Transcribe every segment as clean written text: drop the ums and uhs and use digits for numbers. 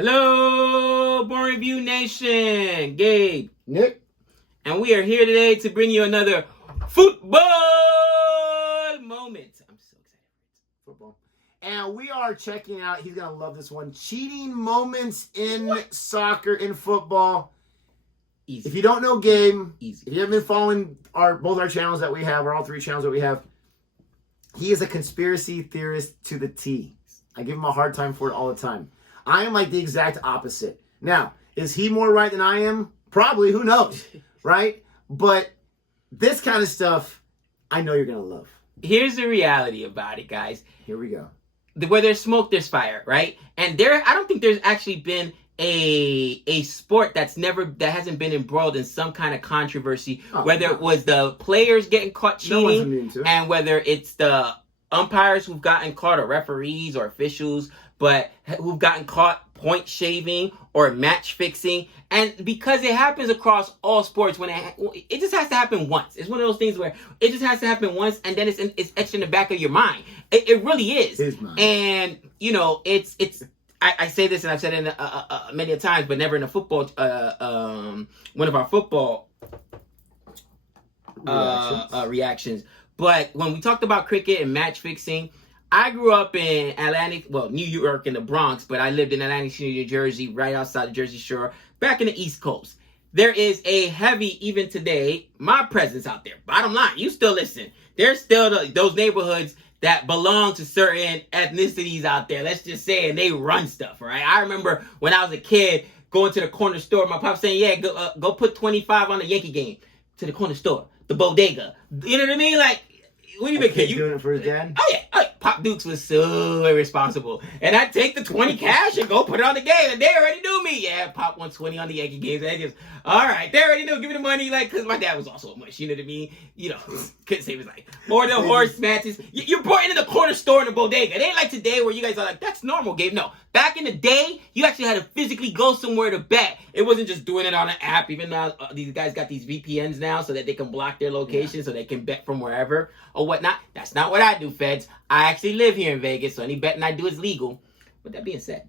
Hello, boringreviewnation. Gabe, Nick, and we are here today to bring you another football moment. I'm so excited. football. And we are checking out, he's going to love this one, cheating moments in soccer, in football. Easy. If you don't know Gabe, Easy. if you haven't been following both our channels that we have, or all three channels that we have, he is a conspiracy theorist to the T. I give him a hard time for it all the time. I am like the exact opposite. Now, is he more right than I am? Probably, who knows, right? But this kind of stuff, I know you're going to love. Here's the reality about it, guys. Here we go. Where there's smoke, there's fire, right? And I don't think there's actually been a sport that hasn't been embroiled in some kind of controversy, whether it was the players getting caught cheating, and whether it's the umpires who've gotten caught, or referees or officials, but who've gotten caught point shaving or match fixing. And because it happens across all sports, when it just has to happen once. It's one of those things where it just has to happen once, and then it's etched in the back of your mind. It really is. His mind. And you know, it's. I say this, and I've said it many a times, but never in a football. One of our football reactions. But when we talked about cricket and match fixing, I grew up in New York in the Bronx, but I lived in Atlantic City, New Jersey, right outside the Jersey Shore, back in the East Coast. There is a heavy, even today, my presence out there. Bottom line, you still listen. There's still those neighborhoods that belong to certain ethnicities out there. Let's just say, and they run stuff, right? I remember when I was a kid going to the corner store, my pop saying, "Yeah, go put 25 on the Yankee game." To the corner store, the bodega. You know what I mean? Like, when you been kid, doing it for his dad? Oh yeah. Pop Dukes was so irresponsible. And I'd take the 20 cash and go put it on the game. And they already knew me. Yeah, Pop 120 on the Yankee games. And I just, all right, they already knew. Give me the money. Like, because my dad was also a mush. You know what I mean? You know, couldn't say it was like, or the horse matches. You're brought into the corner store in the bodega. It ain't like today where you guys are like, that's normal, Gabe. No. Back in the day, you actually had to physically go somewhere to bet. It wasn't just doing it on an app, even though these guys got these VPNs now so that they can block their location, so they can bet from wherever or whatnot. That's not what I do, feds. I actually live here in Vegas, so any betting I do is legal. With that being said,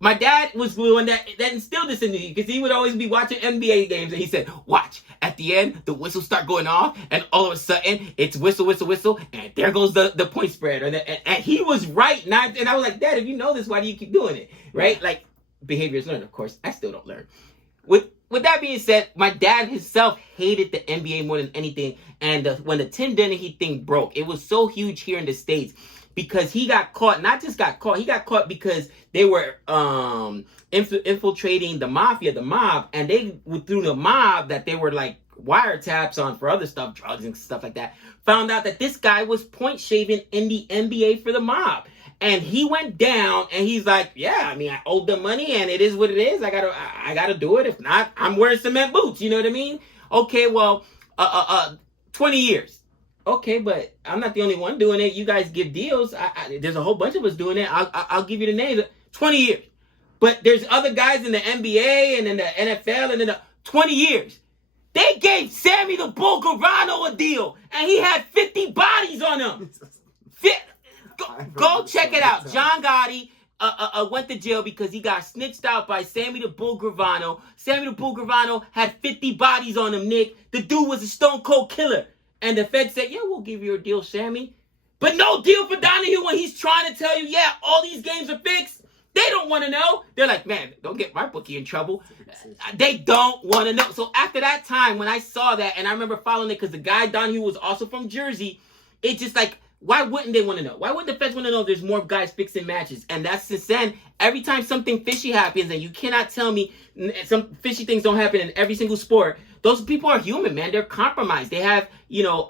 my dad was the one that instilled this in me, because he would always be watching NBA games, and he said, watch, at the end, the whistles start going off, and all of a sudden, it's whistle, whistle, whistle, and there goes the point spread. And he was right. And I was like, Dad, if you know this, why do you keep doing it? Right? Like, behavior is learned, of course. I still don't learn. With that being said, my dad himself hated the NBA more than anything. And when the Tim Dennehy thing broke, it was so huge here in the States, because he got caught. Not just got caught, he got caught because they were infiltrating the mafia, the mob, and they through the mob that they were like wiretaps on for other stuff, drugs and stuff like that, found out that this guy was point shaving in the NBA for the mob. And he went down, and he's like, yeah, I mean, I owed them money, and it is what it is. I gotta do it. If not, I'm wearing cement boots. You know what I mean? Okay, well, 20 years. Okay, but I'm not the only one doing it. You guys give deals. There's a whole bunch of us doing it. I'll give you the names. 20 years. But there's other guys in the NBA and in the NFL and in the 20 years. They gave Sammy the Bull Garano a deal, and he had 50 bodies on him. Go check it out. John Gotti went to jail because he got snitched out by Sammy the Bull Gravano. Sammy the Bull Gravano had 50 bodies on him, Nick. The dude was a stone cold killer. And the Fed said, yeah, we'll give you a deal, Sammy. But no deal for Donahue when he's trying to tell you, yeah, all these games are fixed. They don't want to know. They're like, man, don't get my bookie in trouble. They don't want to know. So after that time, when I saw that, and I remember following it because the guy Donahue was also from Jersey, it's just like, why wouldn't they want to know? Why wouldn't the Feds want to know there's more guys fixing matches? And that's since then, every time something fishy happens, and you cannot tell me some fishy things don't happen in every single sport, those people are human, man. They're compromised. They have, you know,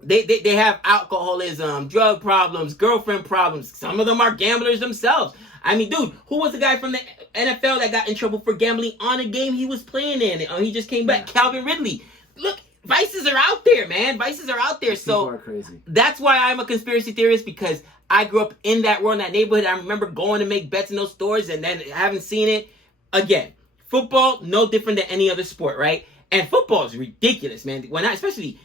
they have alcoholism, drug problems, girlfriend problems. Some of them are gamblers themselves. I mean, dude, who was the guy from the NFL that got in trouble for gambling on a game he was playing in? He just came back. Calvin Ridley. Look, vices are out there, man. Vices are out there. People are crazy. That's why I'm a conspiracy theorist, because I grew up in that world, in that neighborhood. I remember going to make bets in those stores, and then haven't seen it again. Football, no different than any other sport, right? And football is ridiculous, man. Especially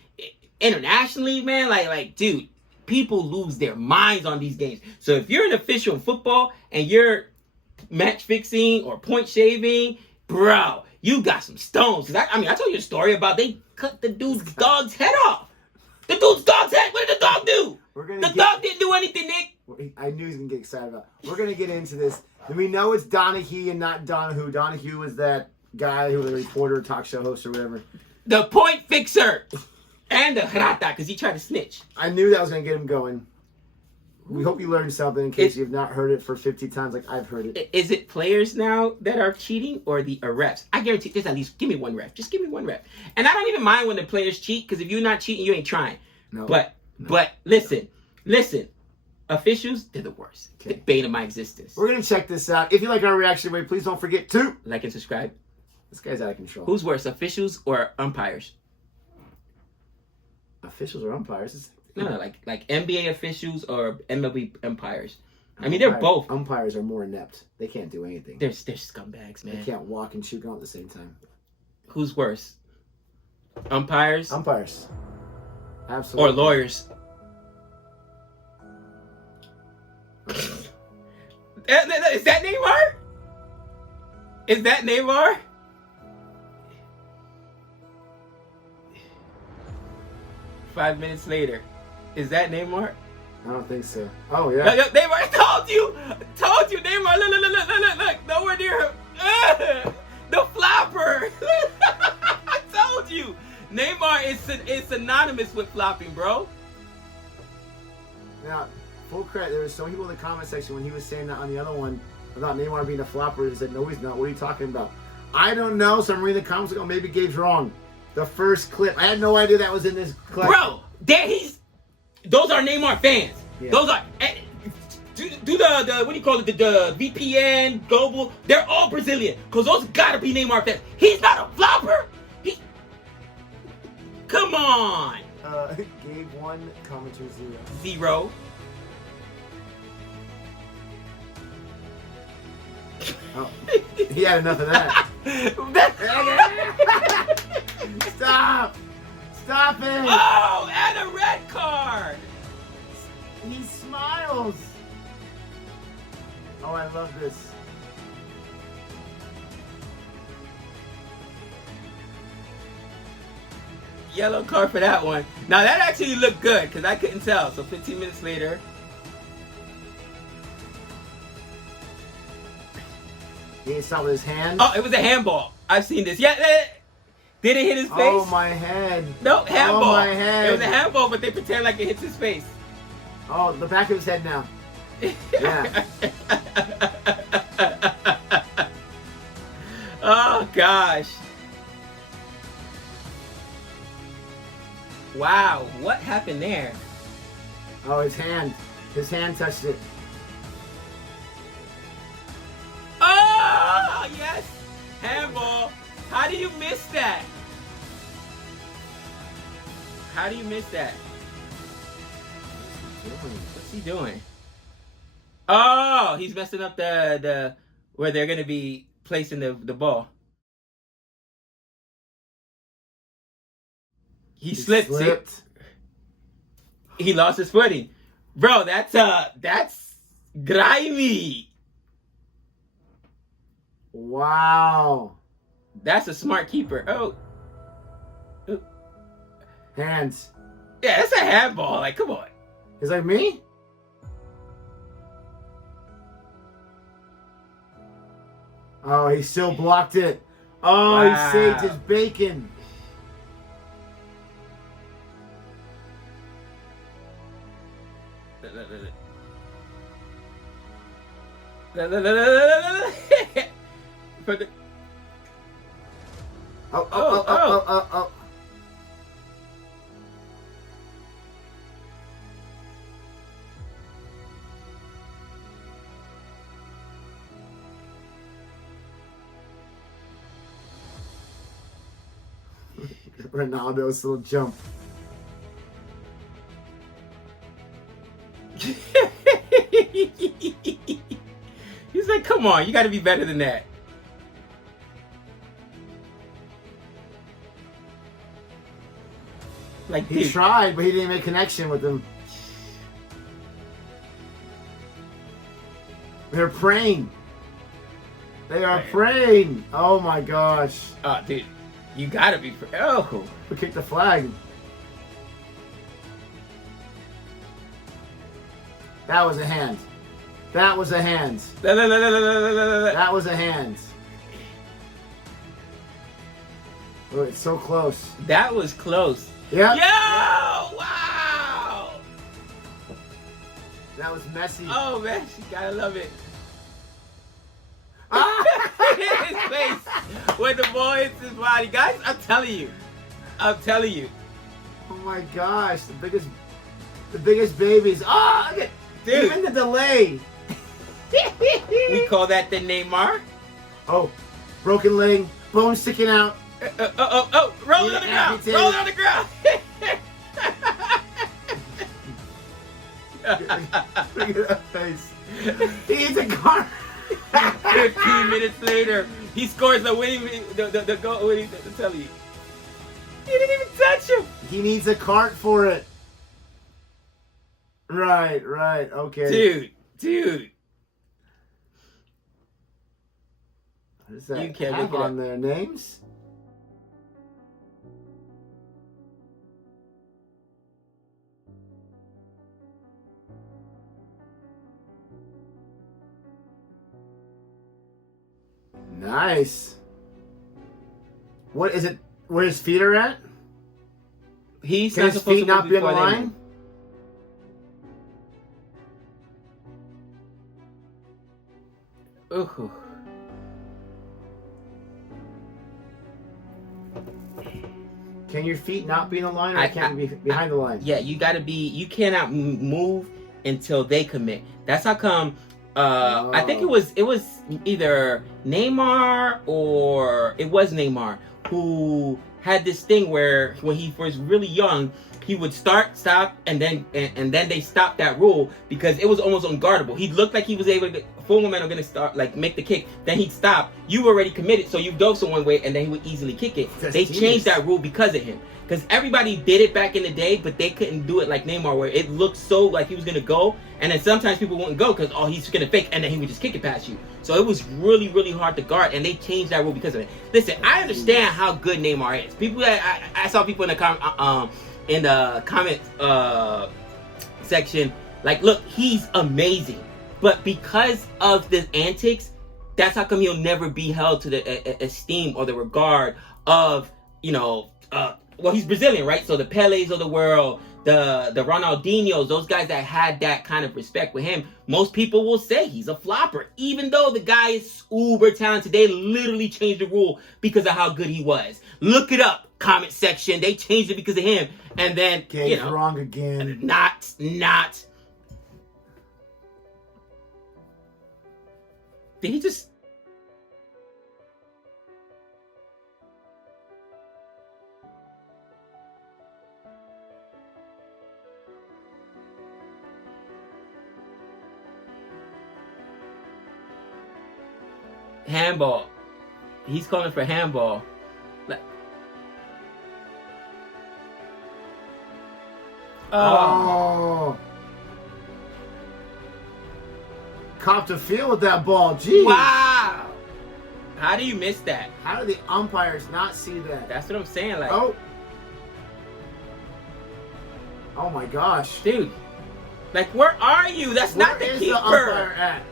internationally, man, like, dude, people lose their minds on these games. So if you're an official in football and you're match fixing or point shaving, bro, you got some stones. Cause I told you a story about they cut the dude's dog's head off. The dude's dog's head. What did the dog do? The dog didn't do anything, Nick. I knew he was gonna get excited about it. We're gonna get into this. And we know it's Donahue and not Donahue. Donahue was that guy who was a reporter, talk show host, or whatever. The point fixer. And the rata, because he tried to snitch. I knew that was gonna get him going. We hope you learned something in case you've not heard it for 50 times like I've heard it. Is it players now that are cheating or the refs? I guarantee there's at least, give me one ref. Just give me one ref. And I don't even mind when the players cheat, because if you're not cheating, you ain't trying. No. But listen. Officials, they're the worst. Okay. The bane of my existence. We're going to check this out. If you like our reaction, please don't forget to like and subscribe. This guy's out of control. Who's worse, officials or umpires? Officials or umpires? No, like NBA officials or MLB umpires. I mean, they're both. Umpires are more inept. They can't do anything. They're scumbags, man. They can't walk and shoot gun at the same time. Who's worse? Umpires? Umpires. Absolutely. Or lawyers? Is that Neymar? Is that Neymar? Five minutes later. Is that Neymar? I don't think so. Oh, yeah. Neymar, I told you, Neymar, look, nowhere near him. The flopper. I told you. Neymar is synonymous with flopping, bro. Now, full credit, there were so many people in the comment section when he was saying that on the other one about Neymar being a flopper. He said, no, he's not. What are you talking about? I don't know, so I'm reading the comments like, oh, maybe Gabe's wrong. The first clip, I had no idea that was in this clip. Bro, those are Neymar fans. Yeah. Those are, do the what do you call it, the VPN, Global, they're all Brazilian, because those gotta be Neymar fans. He's not a flopper. Come on. Gabe 1, commenter 0. 0. Oh, he had enough of that. Stop it! Oh, and a red card. He smiles. Oh, I love this. Yellow card for that one. Now that actually looked good because I couldn't tell. So 15 minutes later. He didn't stop with his hand. Oh, it was a handball. I've seen this. Yeah, did it hit his face? Oh, my head. No, handball. Oh, my head. It was a handball, but they pretend like it hits his face. Oh, the back of his head now. Yeah. Oh, gosh. Wow, what happened there? Oh, his hand. His hand touched it. Oh, yes. Handball. How do you miss that? How do you miss that? What's he doing? Oh, he's messing up the where they're going to be placing the ball. He slipped. He lost his footing. Bro, that's grimy. Wow. That's a smart keeper. Oh. Ooh. Hands. Yeah, that's a handball. Like, come on. He's like, me? Oh, he still blocked it. Oh, wow. He saved his bacon. For the... Oh. Ronaldo's little jump. He's like, come on, you got to be better than that. Like, he tried, but he didn't make connection with them. They're praying. They are praying. Oh my gosh. Oh, dude, you gotta be. Oh, We kicked the flag. That was a hand. That was a hand. That was a hand. Oh, it's so close. That was close. Yeah. Yo! Wow! That was messy. Oh man, you gotta love it. Ah! His face when the ball hits his body, guys. I'm telling you. Oh my gosh, the biggest babies. Oh, look at Dude. even the delay. We call that the Neymar. Oh, broken leg, bone sticking out. Roll on the ground. Roll on the ground. Look at that face. He's a car. 15 minutes later, he scores the winning, the goal. Winning, I'm telling you, he didn't even touch him. He needs a cart for it. Right, okay. Dude. What does that You can't have look it on up. their names? Nice. What is it? Where his feet are at? He's Can not his supposed feet to not move be on the before they line? move. Ooh. Can your feet not be in the line, or I- can't be behind the line? Yeah, you gotta be. You cannot move until they commit. That's how come. I think it was either Neymar or it was Neymar who had this thing where when he was really young, he would start, stop, and then they stopped that rule because it was almost unguardable. He looked like he was able to get full momentum, gonna start like make the kick. Then he'd stop. You already committed, so you dove to one way, and then he would easily kick it. That's They genius. changed that rule because of him. Because everybody did it back in the day, but they couldn't do it like Neymar, where it looked so like he was gonna go, and then sometimes people wouldn't go because he's gonna fake, and then he would just kick it past you. So it was really, really hard to guard, and they changed that rule because of it. Listen, I understand how good Neymar is. People, I saw people in the comment section like, look, he's amazing, but because of the antics, that's how come he'll never be held to the esteem or the regard of well, he's Brazilian, right? So the Pelés of the world, the Ronaldinhos, those guys that had that kind of respect with him, most people will say he's a flopper. Even though the guy is uber talented, they literally changed the rule because of how good he was. Look it up, comment section. They changed it because of him. And then, Gabe's wrong again. Not. Did he just... Handball. He's calling for handball. Oh. Copped a feel with that ball. Jeez. Wow. How do you miss that? How do the umpires not see that? That's what I'm saying. Like, Oh. Oh my gosh. dude, like, where are you? That's Where not the is keeper. the umpire at?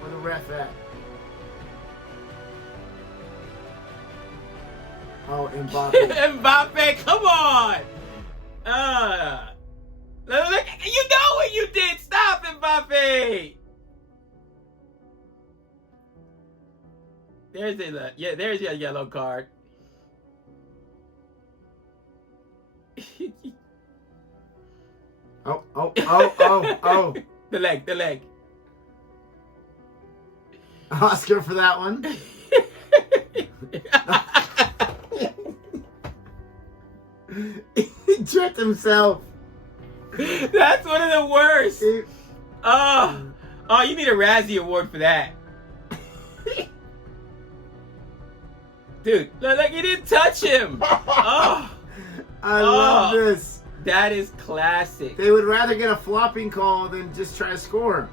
Where the ref at? Oh, Mbappe. Mbappe, come on. Look, you know what you did. Stop, Mbappe. There's your yellow card. Oh. The leg. Oscar for that one. He tricked himself. That's one of the worst. Oh, you need a Razzie Award for that. Dude, look, you didn't touch him. Oh, I love this. that is classic. They would rather get a flopping call than just try to score.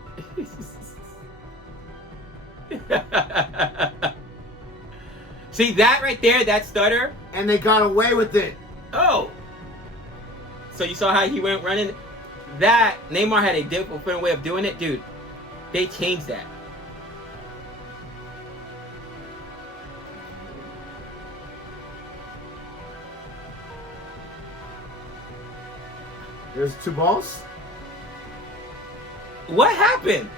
See that right there, that stutter? And they got away with it. Oh. So you saw how he went running? That, Neymar had a different way of doing it. Dude, they changed that. There's 2 balls. What happened?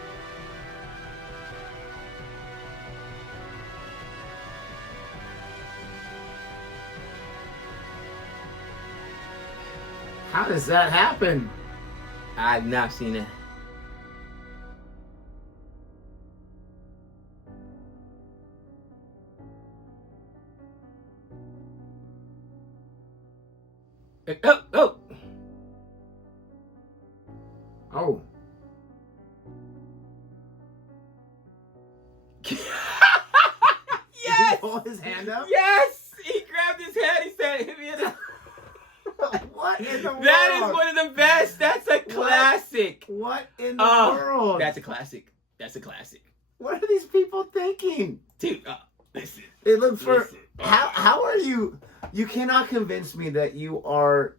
How does that happen? I've not seen it. Oh, oh. Oh. Yes! Did he pull his hand up? Yes! He grabbed his head. He said, "Hit me in the..." What in the world? That is one of the best. That's a classic. What in the world? That's a classic. That's a classic. What are these people thinking? Dude, listen. They look for... Listen. How are you... You cannot convince me that you are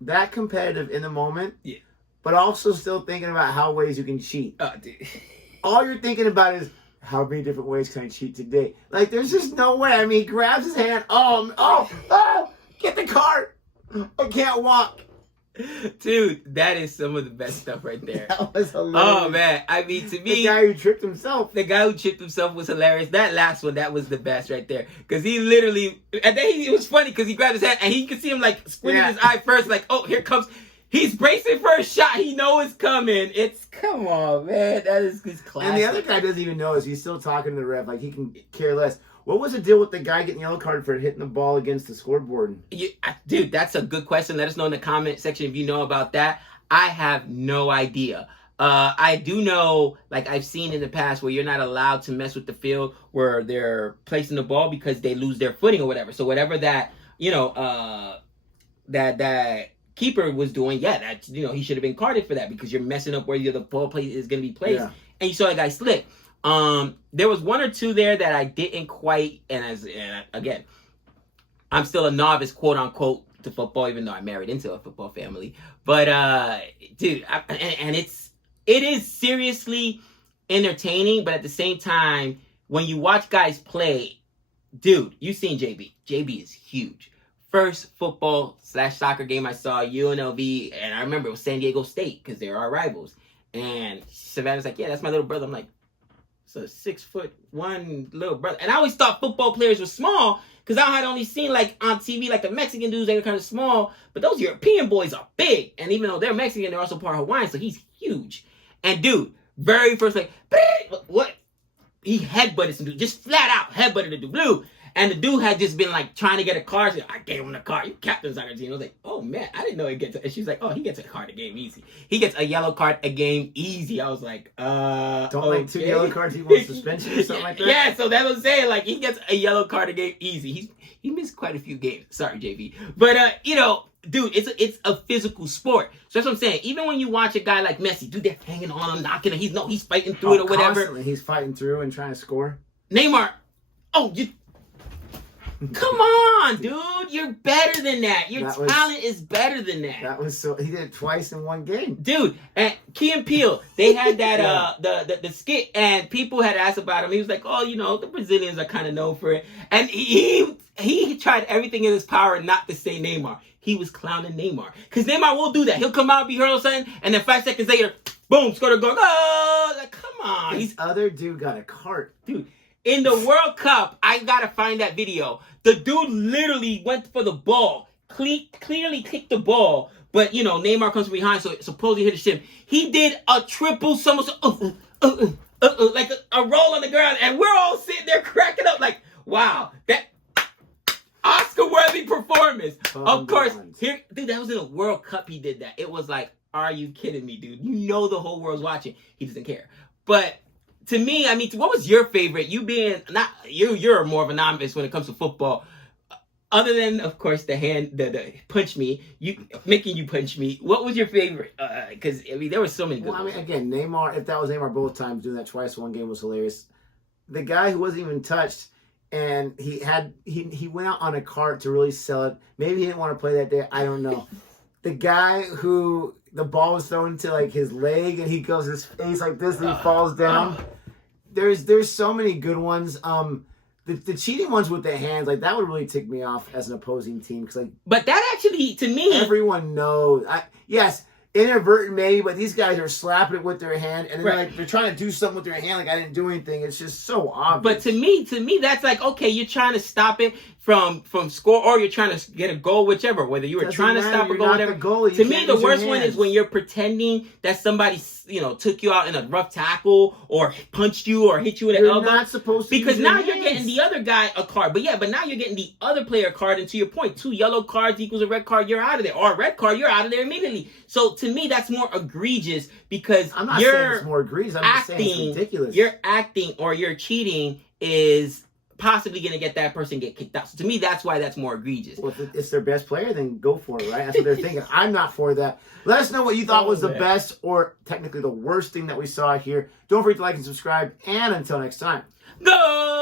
that competitive in the moment, Yeah, but also still thinking about how ways you can cheat. Dude. All you're thinking about is, how many different ways can I cheat today? Like, there's just no way. I mean, he grabs his hand. Get the cart. I can't walk. Dude, that is some of the best stuff right there. That was hilarious. Oh, man. I mean, to me... The guy who tripped himself. The guy who tripped himself was hilarious. That last one, that was the best right there. Because he literally... And then it was funny because he grabbed his hand and he could see him like squinting his eye first. Like, oh, here comes... He's bracing for a shot. He knows it's coming. Come on, man. That is classic. And the other guy doesn't even know. He's still talking to the ref. Like, he can care less. What was the deal with the guy getting yellow card for hitting the ball against the scoreboard? Dude, that's a good question. Let us know in the comment section if you know about that. I have no idea. I do know, like I've seen in the past, where you're not allowed to mess with the field where they're placing the ball because they lose their footing or whatever. So whatever that, that keeper was doing, that, he should have been carded for that because you're messing up where the ball is going to be placed. Yeah. And you saw that guy slip. There was one or two there that I didn't quite, and again, I'm still a novice, quote unquote, to football, even though I married into a football family. But dude, it is seriously entertaining, but at the same time, when you watch guys play, dude, you've seen JB. JB is huge. First football/soccer game I saw, UNLV, and I remember it was San Diego State because they're our rivals. And Savannah's like, yeah, that's my little brother. I'm like, it's a 6'1" little brother. And I always thought football players were small because I had only seen like on TV, like the Mexican dudes, they were kind of small. But those European boys are big. And even though they're Mexican, they're also part Hawaiian, so he's huge. And dude, very first, like, what? He headbutted some dude, just flat out headbutted the dude, blue. And the dude had just been like trying to get a car. So I gave him the car. You captain's on our team. I was like, oh man, I didn't know he gets. And she's like, oh, he gets a card a game easy. He gets a yellow card a game easy. I was like, don't like 2 yellow cards. He wants suspension or something like that. Yeah, so that was saying like he gets a yellow card a game easy. He missed quite a few games. Sorry, JV. But dude, it's a physical sport. So that's what I'm saying. Even when you watch a guy like Messi, dude, they're hanging on him, knocking him. He's fighting through it or whatever. Constantly. He's fighting through and trying to score. Neymar, come on, dude. You're better than that. Your talent is better than that. That was he did it twice in one game. Dude, and Key and Peele, they had that the skit, and people had asked about him. He was like, oh, the Brazilians are kind of known for it. And he tried everything in his power not to say Neymar. He was clowning Neymar. Because Neymar will do that. He'll come out, be heard or something, and then 5 seconds later, boom, score a goal. Oh, like, come on. This other dude got a cart. Dude. In the World Cup, I gotta find that video. The dude literally went for the ball, clearly kicked the ball, but Neymar comes from behind, so supposedly hit his shin. He did a triple somersault, like a roll on the ground, and we're all sitting there cracking up, like, wow, that Oscar-worthy performance. Of course, dude, that was in the World Cup. He did that. It was like, are you kidding me, dude? The whole world's watching. He doesn't care, but. To me, I mean, what was your favorite? You being you're more of a novice when it comes to football. Other than, of course, the punch me, making you punch me. What was your favorite? Because there were so many good ones. I mean, again, Neymar. If that was Neymar both times, doing that twice in one game was hilarious. the guy who wasn't even touched, and he went out on a cart to really sell it. Maybe he didn't want to play that day. I don't know. The guy who the ball was thrown to like his leg, and he goes his face like this, and he falls down. There's so many good ones. The cheating ones with the hands, like that would really tick me off as an opposing team, because like. But that actually, to me, everyone knows. Yes. Inadvertent maybe, but these guys are slapping it with their hand, and then they're trying to do something with their hand like I didn't do anything. It's just so obvious. But to me, that's like, okay, you're trying to stop it from score, or you're trying to get a goal, whichever. Whether you were trying to stop a goal, whatever. To me, the worst one is when you're pretending that somebody, took you out in a rough tackle, or punched you, or hit you with an elbow. You're not supposed to. Because now you're getting the other guy a card. But now you're getting the other player a card. And to your point, 2 yellow cards equals a red card. You're out of there, or a red card. You're out of there immediately. So to me, that's more egregious, because I'm not saying it's more egregious. I'm just saying it's ridiculous. You're acting or you're cheating is possibly going to get that person get kicked out. So to me, that's why that's more egregious. Well, if it's their best player, then go for it, right? That's what they're thinking. I'm not for that. Let us know what you thought was the best, or technically the worst thing that we saw here. Don't forget to like and subscribe. And until next time. Go!